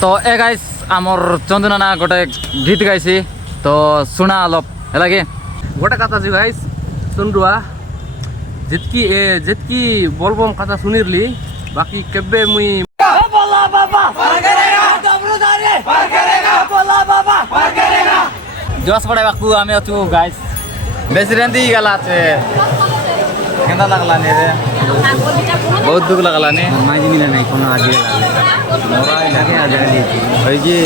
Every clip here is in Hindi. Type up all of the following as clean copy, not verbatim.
तो ए गाइस आमर चंदुनाना गोटे गीत गाइसी तो सुना अलप है गोटे कथा जी गाइस सुनरुआ जितकी बोलबम कथा सुनिरली बाकी केबे मुई जोश पड़े बाकू आमे अछु गाइस बेसी रेंदी गला छे केंदा लागला ने रे बहुत दुख लागला ने माई मिला नहीं कोनो आगे मोरा लगे आ जाए होई जी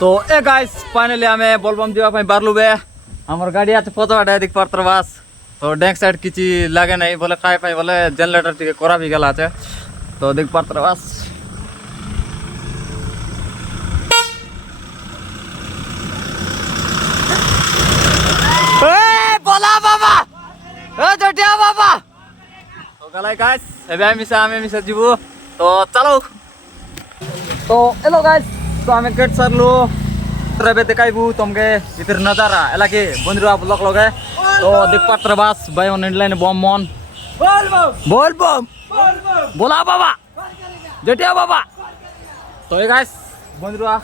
तो ए गाइस फाइनली आमे बोलबम दिवा पई बारलुबे हमर गाड़ी आछे पचवाडा दिक परत्रवास तो डेक साइड किछि लागे नहीं बोले काय पाई बोले जनरेटर टिके कोरा भी गला छे तो दिक परत्रवास ए बोला बाबा ए जोटिया बाबा तो गलाय गाइस एबे आमे मिसा जीवो तो चलो तो हेलो गाइस तो आमे गेट सरलो रे देखाइबु तुमके इतर नजारा एलाके बंधुआ ब्लॉक लगे तो दिकपात्र बास बाय ऑन लाइन बम मन बोल बम बोला बाबा जोटिया बाबा तो ये गाइस बंधुआ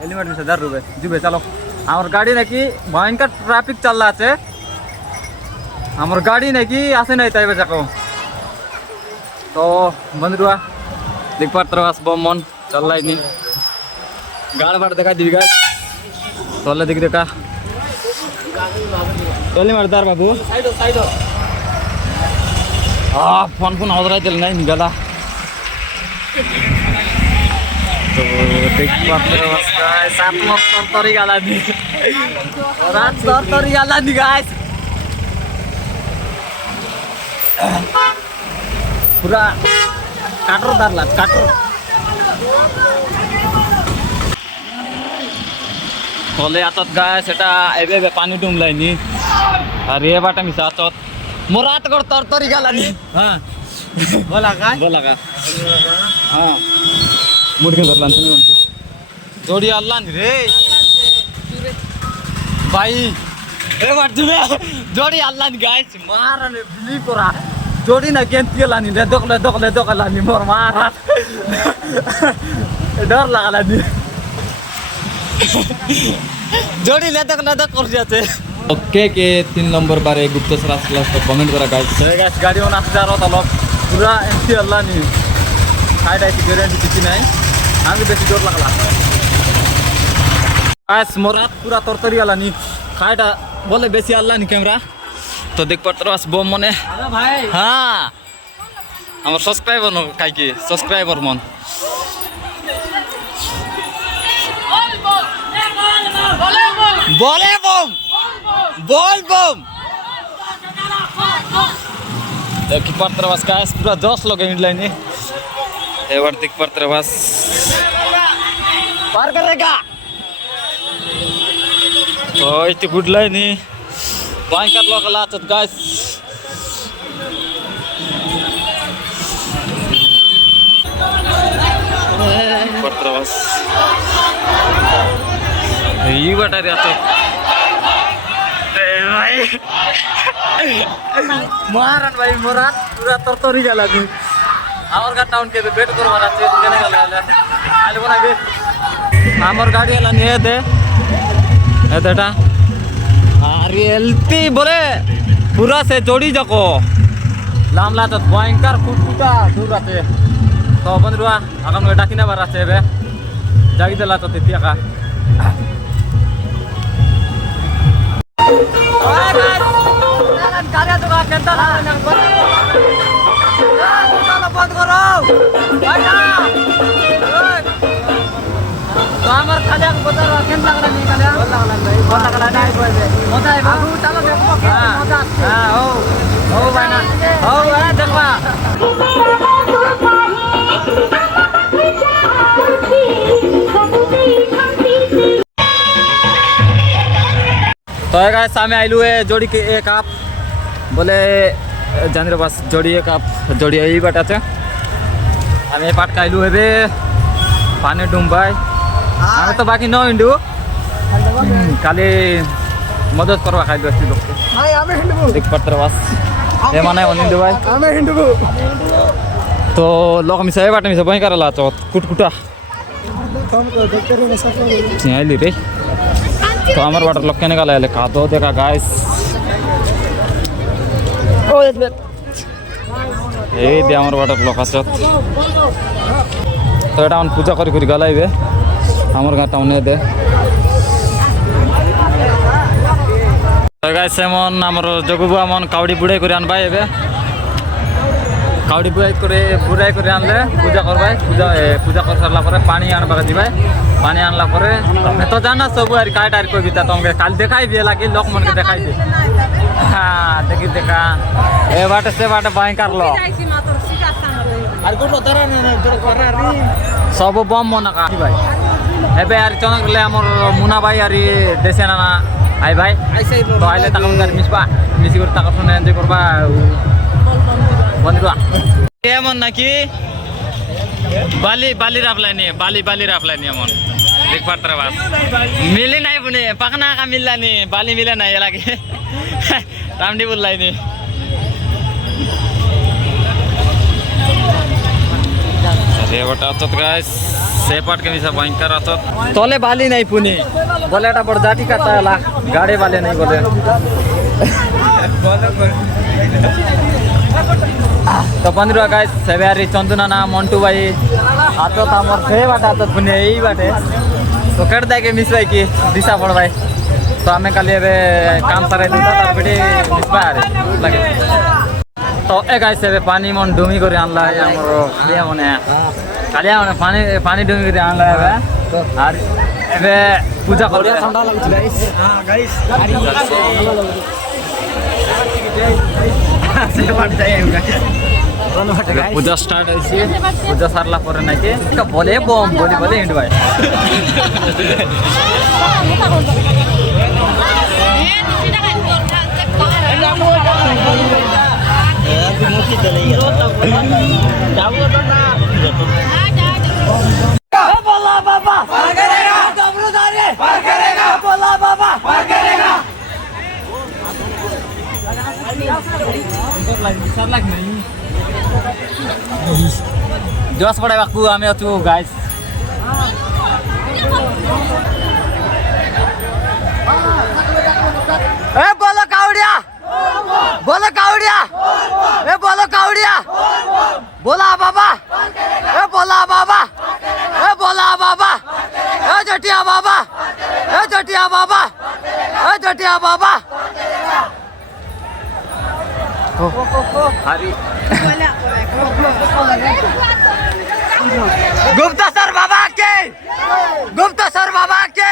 हेलमेट में 1000 रुपए जीबे चलो हमार गाड़ी नाकि भयंकर ट्रैफिक चल रहा है हमार गाड़ी नाकि आसे नहीं ताइबे जाको तो बंधुआ दिकपात्र बास बम मन चल रहा है गाड़ी बाड़ देखा दी गाइस तोले दिख देखा तोले मरदार बाबू साइड फोन आवाज दिल नहीं निकाला तो देख पात्र सात मस्त तरी गाला दी रात तरी गाला दी गाइस पूरा काटर दारला काटर तले आतत गाय सेटा एबे पानी डुमलाई नि और ये बाटा मिसा आतत मोरात कर तरतरी गाला नि हां बोला का हां मुडके धरलान सुन जोडी अल्लाह नि रे भाई ए बाट जुबे जोडी अल्लाह नि गाइस मारने बिली कोरा जोडी ना केंती लानी ले दोक लानी मोर मारा डर लागला नि जोड़ी लदक कर जाते ओके के 3 नंबर बारे गुप्तेश्वर क्लास तो कमेंट करा गाइस गाड़ी ओना जा रहा था पूरा एमटी अल्लाह नी साइड आई गारंटी किछि नहीं आगे बेसी जोर लागला गाइस मोरात पूरा तरतरी वाला नी खाइडा बोले बेसी अल्लाह नी कैमरा तो देख पत्रवास बम मने अरे भाई हां हमर सब्सक्राइबर न काई के सब्सक्राइबर मन बोले बम बोल बम देखि परत्रवास का पूरा 10 लोग हिंडलाई नि एवर दिक परत्रवास पार करेगा तो इति गुडलाई नि भयंकर लोग लाचत गाइस परत्रवास ये बता रहा तो भाई मारन भाई मोरात पूरा तरतरी गला दी आवर का टाउन के वेट करो वाला चेक केने गला आले बना बे हमर गाड़ी वाला ने दे एटा अरे एलती बोले पूरा से जोड़ी जको लामला तो भयंकर कुटकुटा दूर रहते तो बंदरुआ आगम डाकिना बार আছে बे जागी देला तो तिया का बंद करो हमार खालिया को बता रहा केन लागला नहीं खालिया बोल लागला नहीं कोई बे मजा है बाबू चलो देखो मजा हां हो भाई ना हो देखवा तो गाइस सामने आइलु है जोड़ी के एक आप बोले जान रे बस जोड़ी एक आप जोड़ी यही बाटा छे हमें पाट काइलु है बे पानी डुमबाई हमें तो बाकी न हिंडू खाली मदद करवा खाइ दोस्ती लोग हाय हमें हिंडू देख पत्रवास ए माने हिंडू भाई हमें हिंडू तो लोक मिसा ए बाटे मिसा बही करायला चौथ कुटकुटा आइली रे तो আমার বাটার লোক কেনে গেল এলে খাতো দেখা গাইস এই দে আমার বাটার লোক আছে তো এটা আমি পূজা করি করি গলাইবে আমার গাঁ টাউনে দে তো গাইস এমন আমার জগুবু এমন কাউড়ি বুড়াই করে আনবাই এবে কাউড়ি বুড়াই করে আনলে পূজা করবাই পূজা করে সারলা পরে পানি আনবা দিবাই পানি আনলা পরে তুমি তো জানা সব আর কাট আর কই বিতা তোমাকে কাল দেখাই দিয়ে লাগি লোক মনকে দেখাই দে হ্যাঁ দেখি দেখা এ বাটে সে বাটে ভয়ঙ্কর লোক আর কোন ধরে না করারি সব বম মনা কা ভাই এবে আর চনক গলে আমার মুনা ভাই আর দেশে না আই ভাই তো আইলে টাকা মন মিসবা মিসি করে টাকা শুনে এনজয় করবা বন্ধুরা কেমন নাকি বালি রাফলাইনি বালি রাফলাইনি এমন দেখ পাত্রা বাস মিলি নাই বুনে পাখনা কা মিললানি বালি মিলে নাই লাগে রামডি বললাইনি আরে বটা আছত গাইস সে পাট কে মিসা ভয়ঙ্কর আছত তলে বালি নাই পুনি বলে এটা বড় জাটি কাটা হলা গাড়ে বালি নাই বলে तो 15 गाइस सेवेरी चंदुनाना मंटू भाई आतो तामर से बाटे आतो पुने यही बाटे तो कर दे के मिस भाई की दिशा पड़ भाई तो हमें कल ये काम सारे दूसरा तार बेटे मिस पार लगे तो ए गाइस से पानी मन डूमी करे आनला है हमरो खालिया मने पानी डूमी करे आनला है और एबे पूजा कर ठंडा लागछ गाइस हां गाइस पूजा स्टार्ट है पूजा सारला पर ना के बोले बम बोले हिंड भाई बोला बाबा पार करेगा डमरूदारे पार करेगा बोला बाबा पार करेगा जोश पड़े बाकू हमें अचू गाइस ए बोलो कावड़िया बोलो कावड़िया ए बोलो कावड़िया बोला बाबा ए बोला बाबा ए बोला बाबा ए जटिया बाबा ए जटिया बाबा ए जटिया बाबा हरी गुप्तेश्वर बाबा के गुप्तेश्वर बाबा के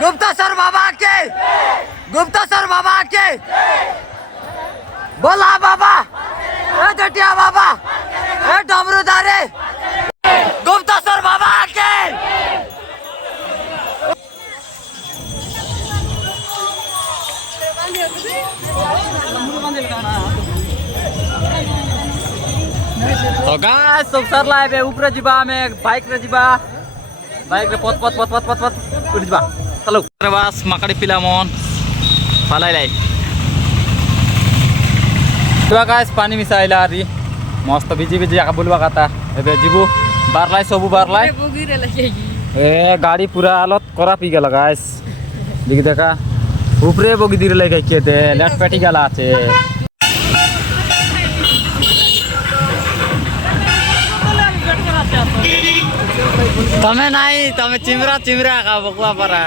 गुप्तेश्वर बाबा के गुप्तेश्वर बाबा के बोला बाबा ए जटिया बाबा ए डमरूदारे गुप्तेश्वर बाबा के तो गाइस सब सरला है ऊपर जीवा में बाइक रे जीवा बाइक रे पत उड़ जीवा चलो बस माकड़ी पिला मन पालाई लाई तो गाइस पानी मिसाइला आरी मस्त बिजी आका बोलवा काता एबे जीबू बारलाई सबु बारलाई ए गाड़ी पूरा हालत करा पी गेल गाइस दिख देखा ऊपरे बगी दिरे लगे के दे लेट पेटी गेला আছে तमे नहीं तमे चिमरा का बकुआ परा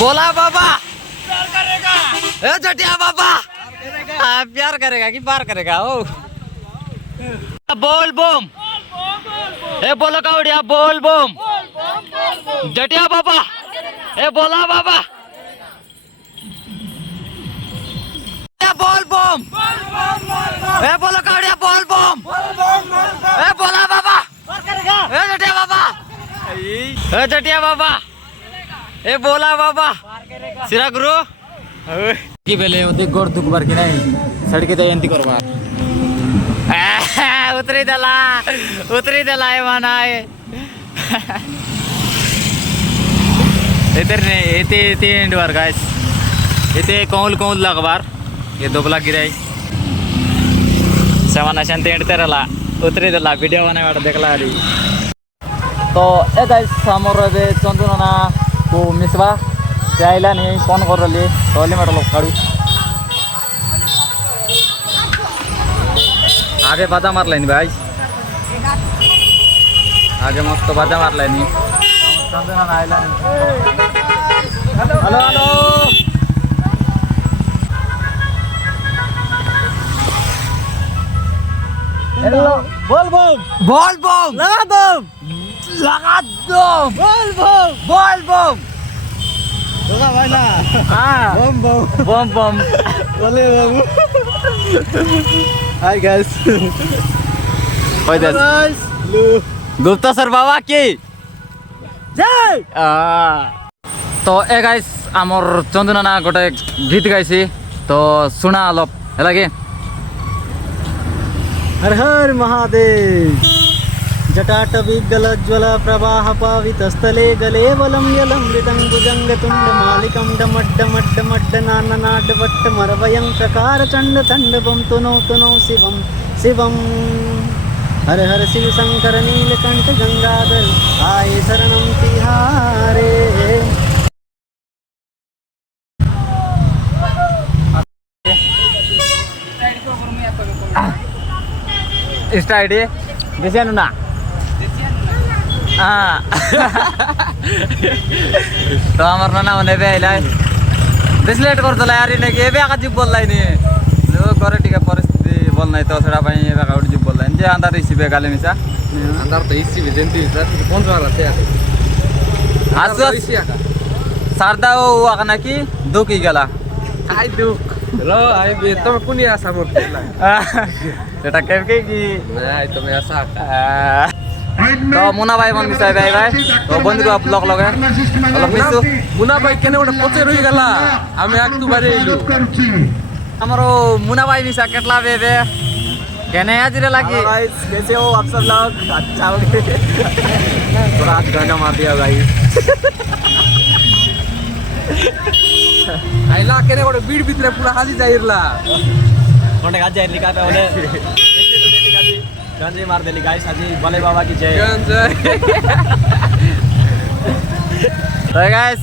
बोला बाबा प्यार करेगा ए जटिया बाबा प्यार करेगा कि पार करेगा ओ बोल बम ए बोलो कावड़िया बोल बम जटिया बाबा ए बोला बाबा बोल बम ए बोलो कावड़िया बोल बम ए बोला बाबा ए जटिया बाबा ए जटिया बाबा ए बोला बाबा सिरा गुरु की बेले ओदे गोड़ दुखबार की नहीं सड़के तो एंती करबार उतरी दला ए मानाए इधर ने एते एंड बार गाइस एते कौल लगबार ये दोबला गिराई सेवन शांति एंड तेरला उतरी देला वीडियो बना बाटा देखला आरी तो ए गाइस हमर बे चंदुना को मिसवा जाइला नहीं फोन करली तो हेलमेट लोग काढू आगे बाजा मारलाय भाई आगे मस्त बाजा मारलाय नी चंदुना आइला हेलो हेलो हेलो बोल बम लगा बम बोल बम होगा भाई ना हाँ बम बोले बाबू हाय गाइस गुप्ता सर बाबा की जय तो ए गाइस आमर चंदुना गोटे गीत गाइसी तो सुना अलप है कि हर हर महादेव जटाटविगलज्वल प्रवाह पावितस्थले गले बलं यलं मृदङ्गुजङ्गतुण्ड मालिकं डमड्डमड्डमड्डनान्ननाड्डवट्टमरवयं चकार चण्ड तण्डवं तुनौ शिवं हर हर शिव शंकर नीलकंठ गंगाधर आए शरणं तिहारे इंस्टा आईडी देसी ना हाँ तो हमार नाना होने भी आइला बेस लेट कर दला यार इने के एबे आका जीव बोललाई नि जो करे टिके परिस्थिति बोलनाइ तो सेडा पई एबे आका जीव बोललाई जे अंदर रिसीव गाले मिसा अंदर तो इसी भी जनती सर कौन सा वाला से आसु सारदा ओ आका ना की दुखी गेला आई दुख लो आई बे तो कुनी आशा मोरला এটা কেমকে কি নাই তুমি আশা তো মুনা ভাই মন মিসাই ভাই ভাই তো বন্ধুরা ব্লগ লগে অলপ মিসু মুনা ভাই কেনে ওটা পচে রই গেলা আমি একটু বারে এলু আমারো মুনা ভাই মিসা কেটলা বেবে কেনে হাজিরে লাগি गाइस कैसे हो आप सब लोग अच्छा हो थोड़ा आज गाना मार दिया गाइस আইলা কেনে ওটা বিড় ভিতরে পুরা হাজি যাইরলা कोंटे गाज जाए लिखा पे बोले गंजे मार देली गाइस आज भोले बाबा की जय তো গাইস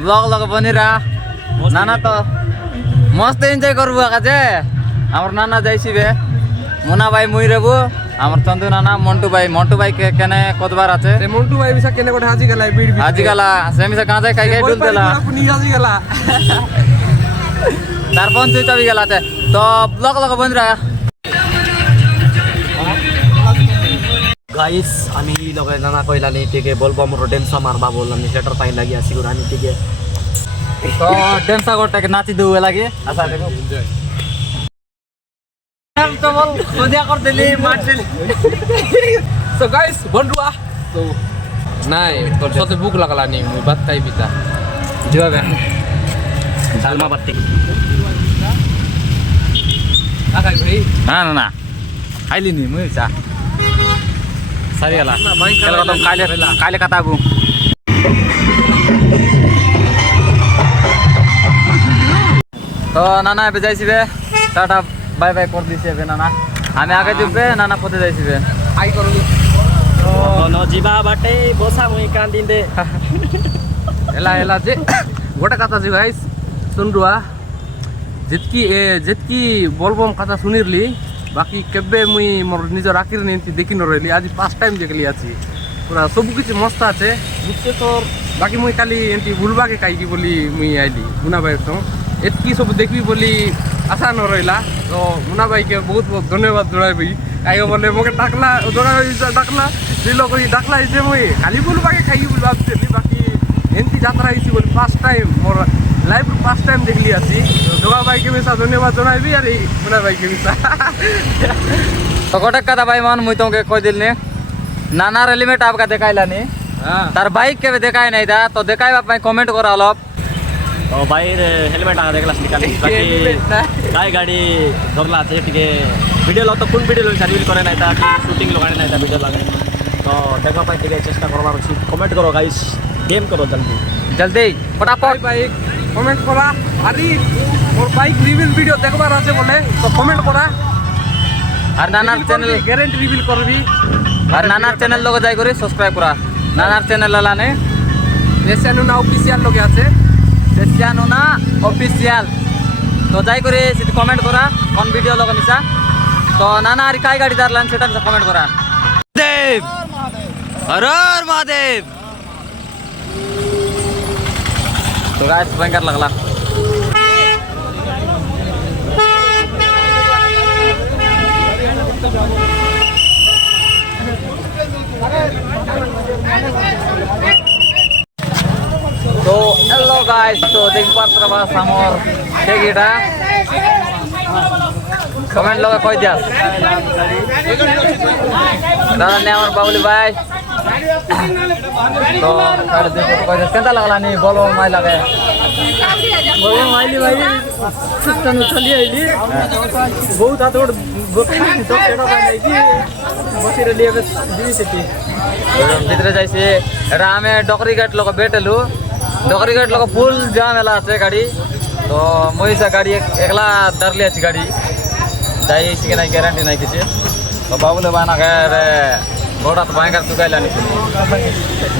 ব্লগ লগ বনিরা নানা তো মস্ত এনজয় করবো কাজে আমার নানা যাইছিবে মুনা ভাই মুই রেবু আমার চন্দু নানা মন্টু ভাই কেনে কতবার আছে তে মন্টু ভাই বিসা কেনে ওটা হাজি গেলা বিড় ভিতরে আজি গালা সেমিসা কাঁচা খাই খাই ডুল দিলা পুনি হাজি গেলা তারপর তুই চাবি গেলাতে তো ব্লগ লগ বন্ধুরা गाइस आम्ही लोक नाना पहिला नाही ठीक आहे बोलबो मोर डेन्स मारबा बोलला मी सेटर पाइन लागि आसी गुरानी ठीक आहे তো ডেন্সা করতে নাচি দেওয়া লাগে আচ্ছা দেখো তো বল সোজা কর দিলি মার দিলি সো গাইস বন্ধুরা তো নাই তোর সাথে ভুক লাগলা নি মুই ভাত খাই বিতা জিওবে सालमा बत्ती আগাই ভাই না না না খাইলি নি মুই চা সারি গেলা না, ভাই কালে কত কালে কাটাবো তো নানা এবে যাইছিবে টাটা বাই বাই করে দিছি এবে নানা আমি আগে যাবে নানা পথে যাইছিবে আই করনি न जिबा बाटे बोसा मुई कांदिन दे एला एला जे गोटे कथा जे गाइस सुनरुआ जितकी बोलबम कथा सुनिरली बाकी केबे मुई मोर निजर आखिर निंती देखि न रहली आज फर्स्ट टाइम देखली आछि पूरा सब किछ मस्त আছে गुप्तेश्वर बाकी मुई खाली एंटी भूलबा के काई की बोली मुई आइली मुना भाई संग एतकी सब देखबी बोली आशा न रहिला तो मुना भाई के बहुत बहुत धन्यवाद जणाइबी काई बोले मोके डाकला डाकला दिलो कोई डाकला इसे मुई खाली भूलबा के काई बोलबा आछि बाकी एंटी यात्रा आइछि बोली first time more life first time देखली आछि तो दोगा भाई के मिसा धन्यवाद जणाइबी अरे मुना भाई के मिसा তো গোটে কথা ভাই মান মুই তোকে কই দিলনি নানার হেলমেট আপকা দেখাইলানি हां তার বাইক কেবে দেখাই নাই দা তো দেখাইবা পাই কমেন্ট করা অলপ तो बाहेर हेल्मेट आगा देखला निकाली बाकी काय गाडी धरला আছে টিকে ভিডিও লতো কোন ভিডিও লই সার্ভিস করে নাই তা শুটিং লগানে নাই তা ভিডিও লাগে তো দেখা পাই টিকে চেষ্টা করবার আছে কমেন্ট করো গাইস গেম করো জলদি জলদি ফটাফট भाई कमेंट करा अरे ওর বাইক রিভিল ভিডিও দেখবার আছে বলে তো কমেন্ট করা আর নানার চ্যানেল গ্যারেন্টি রিভিল করবি আর নানার চ্যানেল লোক যাই করে সাবস্ক্রাইব করা নানার চ্যানেল লালানে এসএন না অফিসিয়াল লোকে আছে দেশিয়ানো না অফিসিয়াল তো যাই করে সেটা কমেন্ট করা কোন ভিডিও লোক মিশা তো নানা আর কাই গাড়ি দাঁড়ালেন সেটা মিশা কমেন্ট করা দেব হর হর মহাদেব তো গাইস ভয়ঙ্কর লাগলা তো হ্যালো গাইস তো দেখ পাত্র বাস আমার টেকিটা কমেন্ট লগে কই দিয়াস দাদা নে আমার বাবুলি ভাই তো কার দেখো কই দিয়াস কেনতা লাগলা নি বলো মাই লাগে বলো মাইলি ভাই সিস্টেম চলি আইলি বহুত আতর বকরি তো কেডা বানাই কি বসিরে লিয়ে দিবি সেটি ভিতরে যাইছে এটা আমি ডকরি ঘাট লোক বেটেলু ডকরি ঘাট লোক ফুল জাম এলা আছে গাড়ি তো মহিষা গাড়ি একলা দাঁড়লি আছে গাড়ি যাই সিকে নাই গ্যারান্টি নাই কিছু তো বাবুলে বানা রে ঘোড়া তো ভয়ঙ্কর চুকাইলা নিছি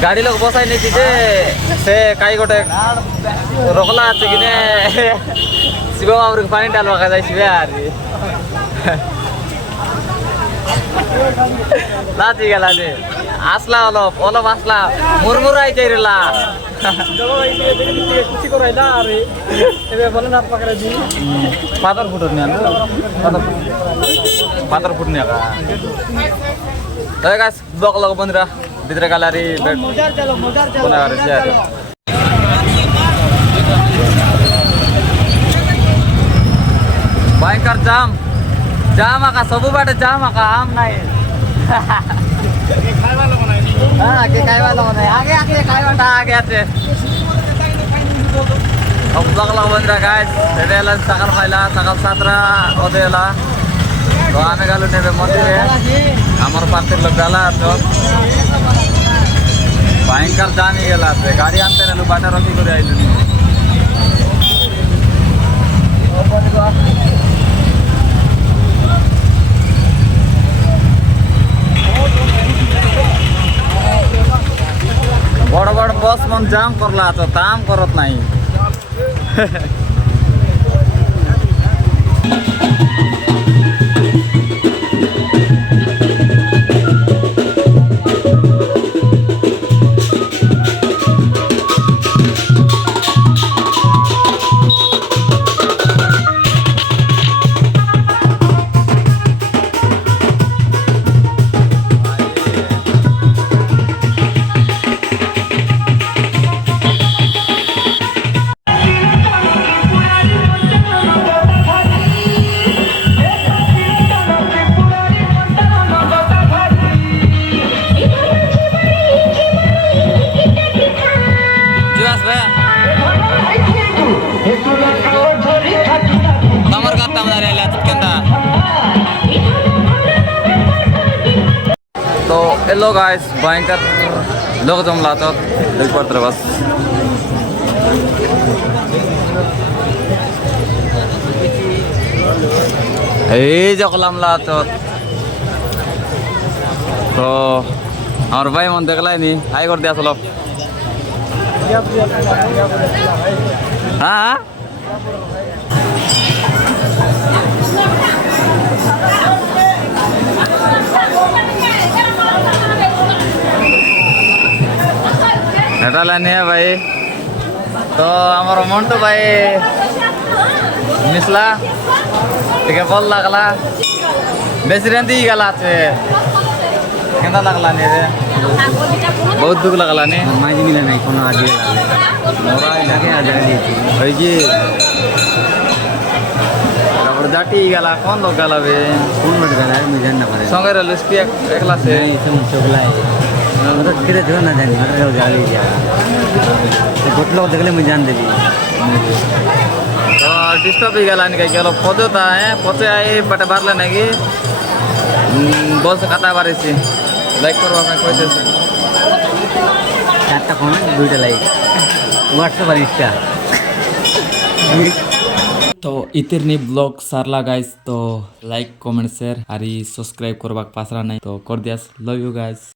গাড়ি লোক বসাই নিছি যে সে কাই গোটে রকলা আছে কিনে শিব বাবুর পানি ডালবা যাইছিবে আর লাচি গেলা যে আসলা অলপ অলপ আসলা মুরমুরাই যাইরলা খুশি করাইলা আরে এবে বলেন আর পাকড়ে দি পাথর ফুটর নিয়া পাথর ফুট নিয়া তাই গাছ ব্লক লগ বন্ধুরা ভিতরে গ্যালারি মজার চলো কোনা করে শেয়ার ভয়ঙ্কর জাম জাম আকা সবু বাটে জাম আকা আম নাই খাইবা লাগো না হ্যাঁ আগে খাইবা লাগো নাই আগে আগে খাইবাটা আগে আছে ব্লক লগ বন্ধুরা গাইস এটা এলা সকাল খাইলা সকাল 7টা ওদে এলা তো আমি গেল নেবে মন্দিরে আমার পাশের লোক গালা তো ভয়ঙ্কর জামি গেলা গাড়ি আনতে নেলু বাটা রকি করে আইলু বড় বড় বস মন জাম করলা তো কাম করত নাই तो हेलो गाइस भयंकर लोग जमला तो दिल पत्र बस এই যকলামলা তো আমার ভাই মন দেখলাই নি হাই করে দিয়া চলো হ্যাঁ এটা লাইনে ভাই তো আমার মন্টু ভাই মিশলা ঠিক বল লাগলা বেশি রেন্দি গেলা আছে কেনা লাগলা নি রে বহুত দুঃখ লাগলা নি মাইজি মিলে নাই কোনো আগে মোরাই লাগে আগে ওই কি তারপর জাটি গেলা কোন লোক গেলা বে কোন মত গেল আমি জান না পারে সঙ্গে লুস্পি একলা সে तुम चोगलाई আমরা কিরে ধরে না জানি আর গালি যা গোট লোক দেখলে আমি জান দেবি তো ডিস্টার্ব হয়ে গেল নাকি গেল পদে তা পথে আই বাটে বারলে নাকি বলছে কাটা বাড়িছি লাইক করবো আপনার কইতেছে চারটা কমেন্ট দুইটা লাইক হোয়াটসঅ্যাপ আর ইনস্টা तो इतरनी ब्लॉग सारला गाइस तो लाइक कमेंट शेयर आरी सब्सक्राइब करबाक पासरा नहीं तो कर दियास लव यू गाइस।